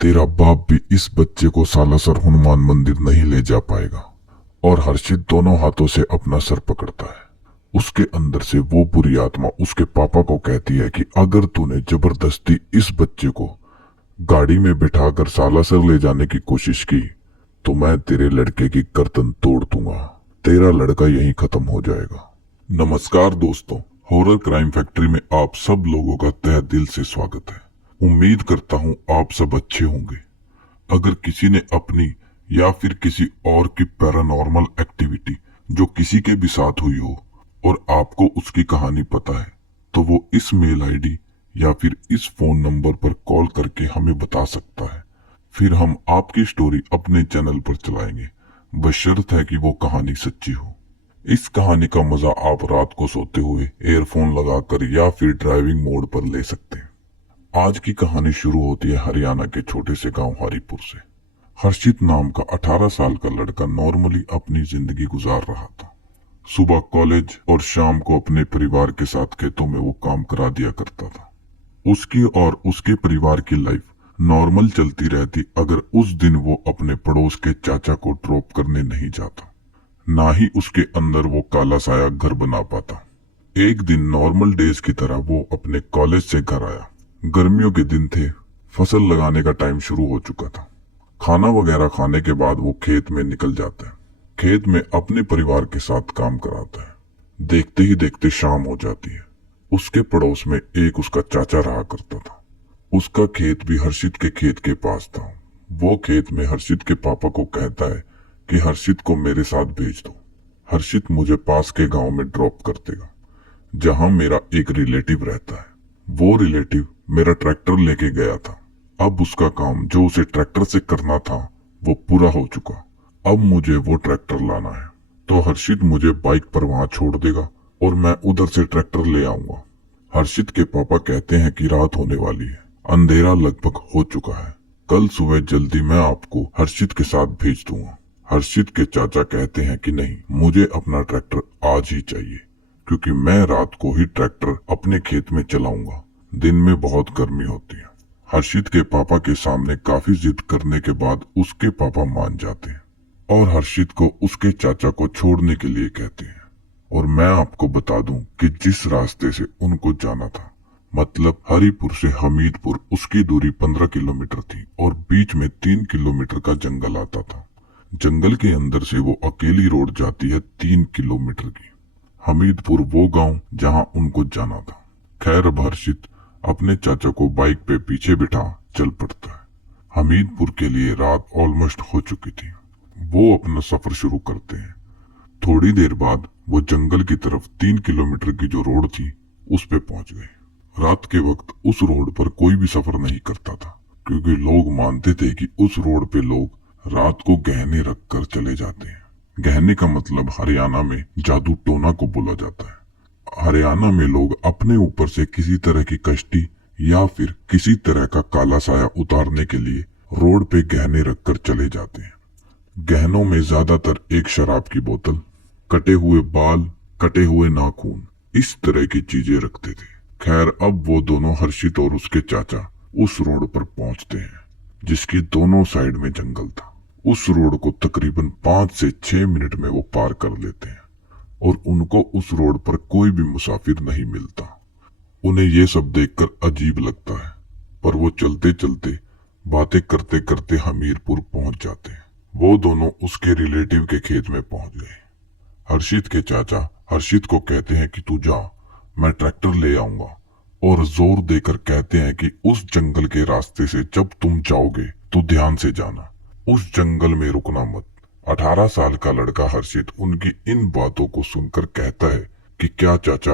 तेरा बाप भी इस बच्चे को सालासर हनुमान मंदिर नहीं ले जा पाएगा। और हर्षित दोनों हाथों से अपना सर पकड़ता है। उसके अंदर से वो बुरी आत्मा उसके पापा को कहती है कि अगर तूने जबरदस्ती इस बच्चे को गाड़ी में बिठाकर सालासर ले जाने की कोशिश की तो मैं तेरे लड़के की गर्दन तोड़ दूंगा। तेरा लड़का यहीं खत्म हो जाएगा। नमस्कार दोस्तों, हॉरर क्राइम फैक्ट्री में आप सब लोगों का तहे दिल से स्वागत है। उम्मीद करता हूँ आप सब अच्छे होंगे। अगर किसी ने अपनी या फिर किसी और की पैरानॉर्मल एक्टिविटी जो किसी के भी साथ हुई हो और आपको उसकी कहानी पता है तो वो इस मेल आईडी या फिर इस फोन नंबर पर कॉल करके हमें बता सकता है। फिर हम आपकी स्टोरी अपने चैनल पर चलाएंगे, बशर्त है कि वो कहानी सच्ची हो। इस कहानी का मजा आप रात को सोते हुए एयरफोन लगाकर या फिर ड्राइविंग मोड पर ले सकते हैं। आज की कहानी शुरू होती है हरियाणा के छोटे से गांव हरिपुर से। हर्षित नाम का 18 साल का लड़का नॉर्मली अपनी जिंदगी गुजार रहा था। सुबह कॉलेज और शाम को अपने परिवार के साथ खेतों में वो काम करा दिया करता था। उसकी और उसके परिवार की लाइफ नॉर्मल चलती रहती अगर उस दिन वो अपने पड़ोस के चाचा को ड्रॉप करने नहीं जाता। ना ही उसके अंदर वो काला साया घर बना पाता। एक दिन नॉर्मल डेज की तरह वो अपने कॉलेज से घर आया। गर्मियों के दिन थे, फसल लगाने का टाइम शुरू हो चुका था। खाना वगैरह खाने के बाद वो खेत में निकल जाता है। खेत में अपने परिवार के साथ काम कराता है। देखते ही देखते शाम हो जाती है। उसके पड़ोस में एक उसका चाचा रहा करता था। उसका खेत भी हर्षित के खेत के पास था। वो खेत में हर्षित के पापा को कहता है कि हर्षित को मेरे साथ भेज दो। हर्षित मुझे पास के गांव में ड्रॉप कर देगा जहां मेरा एक रिलेटिव रहता है। वो रिलेटिव मेरा ट्रैक्टर लेके गया था। अब उसका काम जो उसे ट्रैक्टर से करना था वो पूरा हो चुका। अब मुझे वो ट्रैक्टर लाना है तो हर्षित मुझे बाइक पर वहां छोड़ देगा और मैं उधर से ट्रैक्टर ले आऊंगा। हर्षित के पापा कहते हैं कि रात होने वाली है, अंधेरा लगभग हो चुका है। कल सुबह जल्दी मैं आपको हर्षित के साथ भेज दूंगा। हर्षित के चाचा कहते हैं कि नहीं, मुझे अपना ट्रैक्टर आज ही चाहिए क्योंकि मैं रात को ही ट्रैक्टर अपने खेत में चलाऊंगा। दिन में बहुत गर्मी होती है। हर्षित के पापा के सामने काफी जिद करने के बाद उसके पापा मान जाते हैं और हर्षित को उसके चाचा को छोड़ने के लिए कहते हैं। और मैं आपको बता दूं कि जिस रास्ते से उनको जाना था, मतलब हरिपुर से हमीदपुर, उसकी दूरी 15 किलोमीटर थी और बीच में 3 किलोमीटर का जंगल आता था। जंगल के अंदर से वो अकेली रोड जाती है 3 किलोमीटर की। हमीदपुर वो गांव जहां उनको जाना था। खैर, अब हर्षित अपने चाचा को बाइक पे पीछे बिठा चल पड़ता है। हमीदपुर के लिए रात ऑलमोस्ट हो चुकी थी। वो अपना सफर शुरू करते हैं। थोड़ी देर बाद वो जंगल की तरफ 3 किलोमीटर की जो रोड थी उस पे पहुंच गए। रात के वक्त उस रोड पर कोई भी सफर नहीं करता था क्योंकि लोग मानते थे कि उस रोड पे लोग रात को गहने रख कर चले जाते हैं। गहने का मतलब हरियाणा में जादू टोना को बोला जाता है। हरियाणा में लोग अपने ऊपर से किसी तरह की कष्टी या फिर किसी तरह का काला साया उतारने के लिए रोड पे गहने रखकर चले जाते हैं। गहनों में ज्यादातर एक शराब की बोतल, कटे हुए बाल, कटे हुए नाखून, इस तरह की चीजें रखते थे। खैर, अब वो दोनों हर्षित और उसके चाचा उस रोड पर पहुंचते हैं जिसकी दोनों साइड में जंगल था। उस रोड को तकरीबन 5 से 6 मिनट में वो पार कर लेते हैं और उनको उस रोड पर कोई भी मुसाफिर नहीं मिलता। उन्हें ये सब देखकर अजीब लगता है, पर वो चलते चलते बातें करते करते हमीरपुर पहुंच जाते हैं। वो दोनों उसके रिलेटिव के खेत में पहुंच गए। हर्षित के चाचा हर्षित को कहते हैं कि तू जा, मैं ट्रैक्टर ले आऊंगा, और जोर देकर कहते हैं कि उस जंगल के रास्ते से जब तुम जाओगे तो ध्यान से जाना, उस जंगल में रुकना मत। 18 साल का लड़का हर्षित उनकी इन बातों को सुनकर कहता है कि क्या चाचा,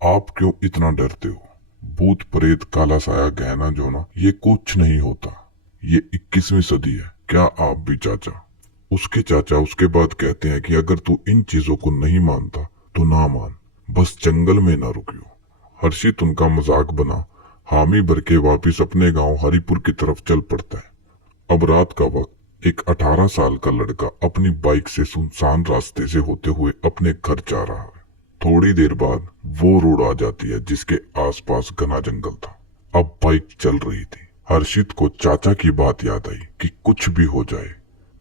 आप क्यों इतना डरते हो? भूत प्रेत काला साया गहना जोना ये कुछ नहीं होता। ये 21वीं सदी है, क्या आप भी चाचा? उसके चाचा उसके बाद कहते हैं कि अगर तू इन चीजों को नहीं मानता तो ना मान, बस जंगल में ना रुकियो। हर्षित उनका मजाक बना हामी भर के वापिस अपने गांव हरिपुर की तरफ चल पड़ता है। अब रात का वक्त एक 18 साल का लड़का अपनी बाइक से सुनसान रास्ते से होते हुए अपने घर जा रहा है। थोड़ी देर बाद वो रोड आ जाती है जिसके आसपास घना जंगल था। अब बाइक चल रही थी। हर्षित को चाचा की बात याद आई कि कुछ भी हो जाए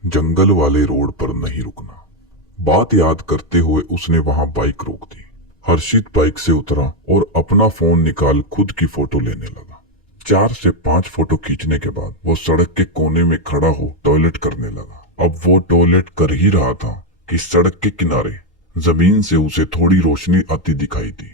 जंगल वाले रोड पर नहीं रुकना। बात याद करते हुए उसने वहां बाइक रोक दी। हर्षित बाइक से उतरा और अपना फोन निकाल खुद की फोटो लेने लगा। 4 से 5 फोटो खींचने के बाद वो सड़क के कोने में खड़ा हो टॉयलेट करने लगा। अब वो टॉयलेट कर ही रहा था कि सड़क के किनारे जमीन से उसे थोड़ी रोशनी आती दिखाई दी।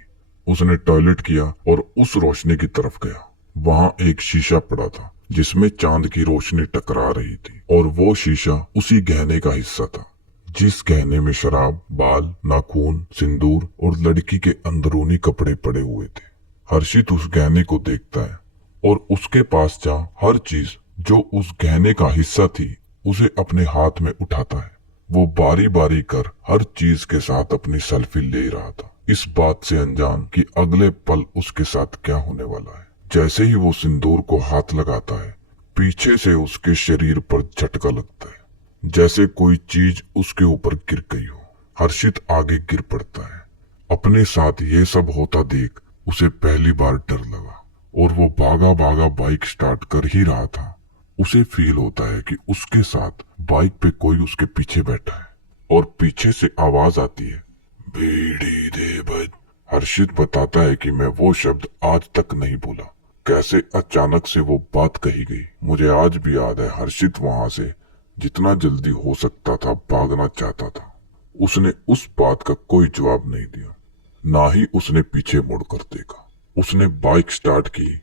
उसने टॉयलेट किया और उस रोशनी की तरफ गया। वहां एक शीशा पड़ा था जिसमें चांद की रोशनी टकरा रही थी और वो शीशा उसी गहने का हिस्सा था जिस गहने में शराब, बाल, नाखून, सिंदूर और लड़की के अंदरूनी कपड़े पड़े हुए थे। हर्षित उस गहने को देखता है और उसके पास जा हर चीज जो उस गहने का हिस्सा थी उसे अपने हाथ में उठाता है। वो बारी बारी कर हर चीज के साथ अपनी सेल्फी ले रहा था, इस बात से अनजान कि अगले पल उसके साथ क्या होने वाला है। जैसे ही वो सिंदूर को हाथ लगाता है, पीछे से उसके शरीर पर झटका लगता है, जैसे कोई चीज उसके ऊपर गिर गई हो। हर्षित आगे गिर पड़ता है। अपने साथ ये सब होता देख उसे पहली बार डर लगा और वो भागा भागा बाइक स्टार्ट कर ही रहा था। उसे फील होता है कि उसके साथ बाइक पे कोई उसके पीछे बैठा है और पीछे से आवाज आती है, बीड़ी दे बज। हर्षित बताता है कि मैं वो शब्द आज तक नहीं बोला। कैसे अचानक से वो बात कही गई, मुझे आज भी याद है। हर्षित वहां से जितना जल्दी हो सकता था भागना चाहता था। उसने उस बात का कोई जवाब नहीं दिया, ना ही उसने पीछे मुड़कर देखा। उसने बाइक स्टार्ट की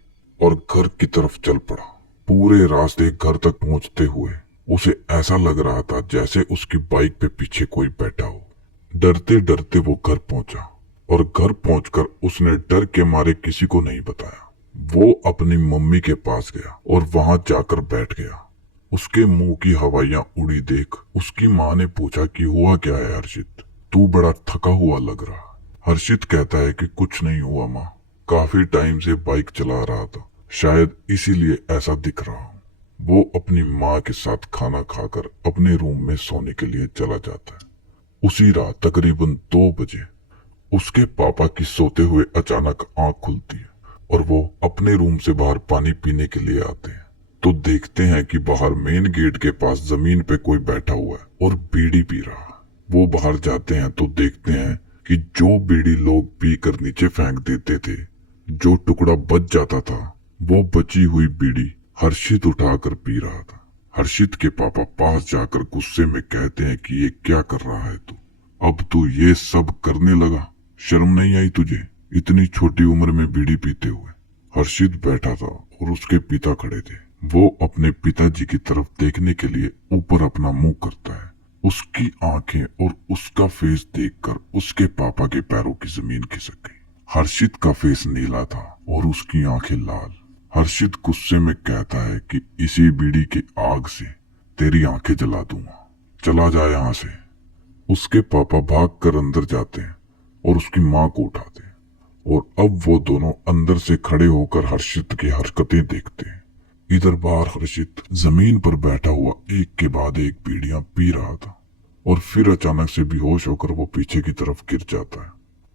और घर की तरफ चल पड़ा। पूरे रास्ते घर तक पहुंचते हुए उसे ऐसा लग रहा था जैसे उसकी बाइक पे पीछे कोई बैठा हो। डरते डरते वो घर पहुंचा और घर पहुंचकर उसने डर के मारे किसी को नहीं बताया। वो अपनी मम्मी के पास गया और वहां जाकर बैठ गया। उसके मुंह की हवाइयां उड़ी देख उसकी माँ ने पूछा कि हुआ क्या है हर्षित, तू बड़ा थका हुआ लग रहा। हर्षित कहता है कि कुछ नहीं हुआ माँ, काफी टाइम से बाइक चला रहा था, शायद इसीलिए ऐसा दिख रहा हूँ। वो अपनी माँ के साथ खाना खाकर अपने रूम में सोने के लिए चला जाता है। उसी रात तकरीबन 2 बजे उसके पापा की सोते हुए अचानक आंख खुलती है और वो अपने रूम से बाहर पानी पीने के लिए आते हैं तो देखते हैं कि बाहर मेन गेट के पास जमीन पे कोई बैठा हुआ है और बीड़ी पी रहा है। वो बाहर जाते हैं तो देखते हैं कि जो बीड़ी लोग पीकर नीचे फेंक देते थे, जो टुकड़ा बच जाता था, वो बची हुई बीड़ी हर्षित उठाकर पी रहा था। हर्षित के पापा पास जाकर गुस्से में कहते हैं कि ये क्या कर रहा है तू, अब तू ये सब करने लगा, शर्म नहीं आई तुझे इतनी छोटी उम्र में बीड़ी पीते हुए। हर्षित बैठा था और उसके पिता खड़े थे। वो अपने पिताजी की तरफ देखने के लिए ऊपर अपना मुंह करता है। उसकी आंखें और उसका फेस देखकर उसके पापा के पैरों की जमीन खिसक गई। हर्षित का फेस नीला था और उसकी आंखें लाल। हर्षित गुस्से में कहता है कि इसी बीड़ी की आग से तेरी आंखें जला दूंगा, चला जा यहाँ से। उसके पापा भागकर अंदर जाते हैं और उसकी माँ को उठाते हैं और अब वो दोनों अंदर से खड़े होकर हर्षित की हरकतें देखते हैं। इधर बाहर हर्षित जमीन पर बैठा हुआ एक के बाद एक बीड़ियां पी रहा था और फिर अचानक से बेहोश होकर वो पीछे की तरफ गिर जाता है।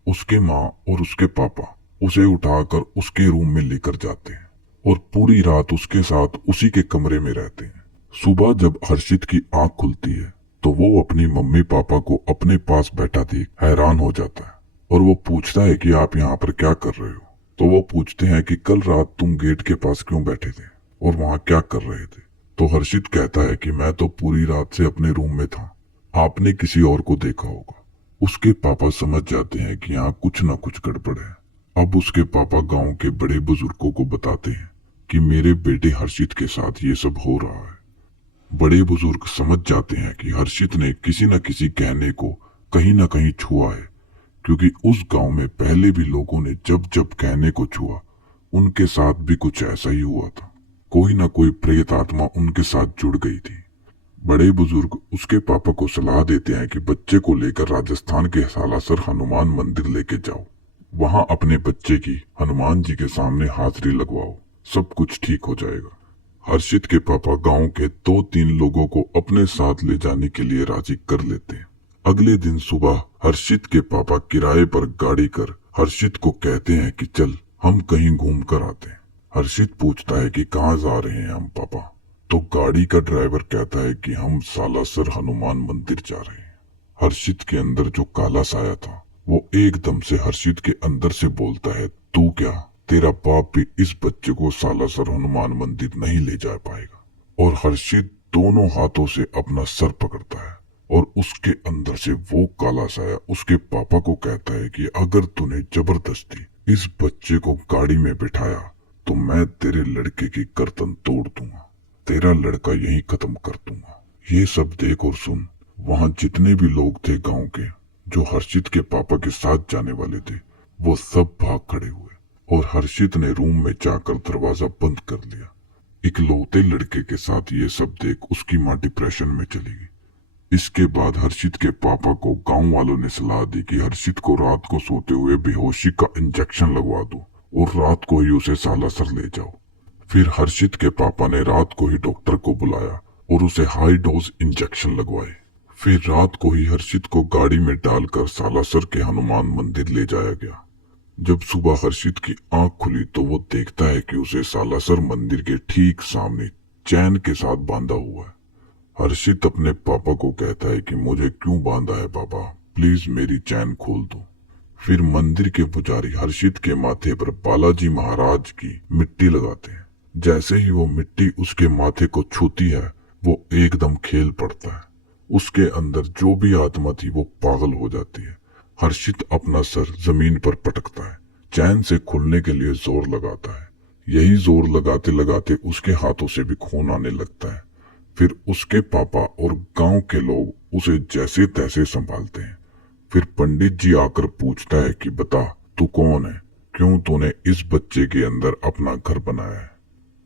उसके माँ और उसके पापा उसे उठाकर उसके रूम में लेकर जाते हैं और पूरी रात उसके साथ उसी के कमरे में रहते हैं। सुबह जब हर्षित की आंख खुलती है तो वो अपनी मम्मी पापा को अपने पास बैठा देख हैरान हो जाता है और वो पूछता है कि आप यहाँ पर क्या कर रहे हो। तो वो पूछते हैं कि कल रात तुम गेट के पास क्यों बैठे थे और वहां क्या कर रहे थे। तो हर्षित कहता है कि मैं तो पूरी रात से अपने रूम में था, आपने किसी और को देखा होगा। उसके पापा समझ जाते हैं कि यहाँ कुछ ना कुछ गड़बड़ है। अब उसके पापा गांव के बड़े बुजुर्गों को बताते हैं कि मेरे बेटे हर्षित के साथ ये सब हो रहा है। बड़े बुजुर्ग समझ जाते हैं कि हर्षित ने किसी न किसी गहने को कहीं न कहीं छुआ है, क्योंकि उस गांव में पहले भी लोगों ने जब जब गहने को छुआ उनके साथ भी कुछ ऐसा ही हुआ था। कोई ना कोई प्रेत आत्मा उनके साथ जुड़ गई थी। बड़े बुजुर्ग उसके पापा को सलाह देते हैं कि बच्चे को लेकर राजस्थान के सालासर हनुमान मंदिर लेके जाओ, वहां अपने बच्चे की हनुमान जी के सामने हाजिरी लगवाओ, सब कुछ ठीक हो जाएगा। हर्षित के पापा गांव के 2-3 लोगों को अपने साथ ले जाने के लिए राजी कर लेते हैं। अगले दिन सुबह हर्षित के पापा किराए पर गाड़ी कर हर्षित को कहते हैं कि चल हम कहीं घूम कर आते हैं। हर्षित पूछता है कि कहाँ जा रहे हैं हम पापा। तो गाड़ी का ड्राइवर कहता है कि हम सालासर हनुमान मंदिर जा रहे हैं। हर्षित के अंदर जो काला साया था वो एकदम से हर्षित के अंदर से बोलता है, तू क्या, तेरा बाप भी इस बच्चे को सालासर हनुमान मंदिर नहीं ले जा पाएगा। और हर्षित दोनों हाथों से अपना सर पकड़ता है और उसके अंदर से वो काला साया उसके पापा को कहता है कि अगर तूने जबरदस्ती इस बच्चे को गाड़ी में बिठाया तो मैं तेरे लड़के की गर्दन तोड़ दूंगा, तेरा लड़का यहीं खत्म कर दूंगा। ये सब देख और सुन वहां जितने भी लोग थे गांव के जो हर्षित के पापा के साथ जाने वाले थे वो सब भाग खड़े हुए और हर्षित ने रूम में जाकर दरवाजा बंद कर लिया। इकलौते लड़के के साथ ये सब देख उसकी माँ डिप्रेशन में चली गई। इसके बाद हर्षित के पापा को गांव वालों ने सलाह दी कि हर्षित को रात को सोते हुए बेहोशी का इंजेक्शन लगवा दो और रात को ही उसे सालासर ले जाओ। फिर हर्षित के पापा ने रात को ही डॉक्टर को बुलाया और उसे हाई डोज इंजेक्शन लगवाए। फिर रात को ही हर्षित को गाड़ी में डालकर सालासर के हनुमान मंदिर ले जाया गया। जब सुबह हर्षित की आंख खुली तो वो देखता है कि उसे सालासर मंदिर के ठीक सामने चैन के साथ बांधा हुआ है। हर्षित अपने पापा को कहता है कि मुझे क्यों बांधा है पापा, प्लीज मेरी चैन खोल दो। फिर मंदिर के पुजारी हर्षित के माथे पर बालाजी महाराज की मिट्टी लगाते हैं। जैसे ही वो मिट्टी उसके माथे को छूती है वो एकदम खेल पड़ता है। उसके अंदर जो भी आत्मा थी वो पागल हो जाती है। हर्षित अपना सर जमीन पर पटकता है, चैन से खुलने के लिए जोर लगाता है। यही जोर लगाते लगाते उसके हाथों से भी खून आने लगता है। फिर उसके पापा और गांव के लोग उसे जैसे तैसे संभालते हैं। फिर पंडित जी आकर पूछता है कि बता तू कौन है, क्यों तूने इस बच्चे के अंदर अपना घर बनाया है।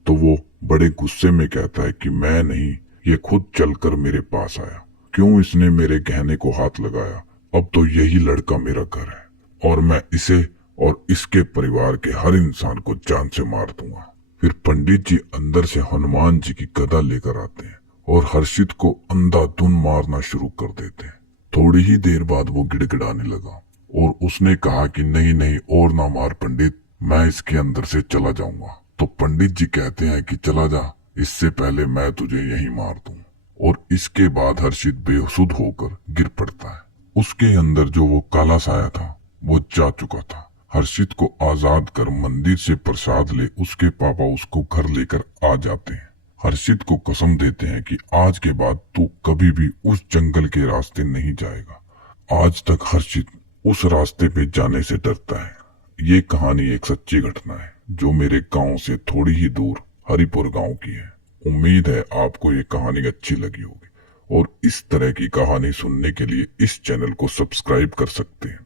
तो वो बड़े गुस्से में कहता है कि मैं नहीं, ये खुद चलकर मेरे पास आया। क्यों इसने मेरे गहने को हाथ लगाया, अब तो यही लड़का मेरा घर है और मैं इसे और इसके परिवार के हर इंसान को जान से मार दूंगा। फिर पंडित जी अंदर से हनुमान जी की गदा लेकर आते हैं और हर्षित को अंधाधुन मारना शुरू कर देते हैं। थोड़ी ही देर बाद वो गिड़गिड़ाने लगा और उसने कहा कि नहीं नहीं और ना मार पंडित, मैं इसके अंदर से चला जाऊंगा। तो पंडित जी कहते हैं कि चला जा, इससे पहले मैं तुझे यहीं मार दूं। और इसके बाद हर्षित बेसुध होकर गिर पड़ता है। उसके अंदर जो वो काला साया था वो जा चुका था। हर्षित को आजाद कर मंदिर से प्रसाद ले उसके पापा उसको घर लेकर आ जाते हैं। हर्षित को कसम देते हैं कि आज के बाद तू कभी भी उस जंगल के रास्ते नहीं जाएगा। आज तक हर्षित उस रास्ते पे जाने से डरता है। ये कहानी एक सच्ची घटना है जो मेरे गांव से थोड़ी ही दूर हरिपुर गांव की है। उम्मीद है आपको ये कहानी अच्छी लगी होगी और इस तरह की कहानी सुनने के लिए इस चैनल को सब्सक्राइब कर सकते हैं।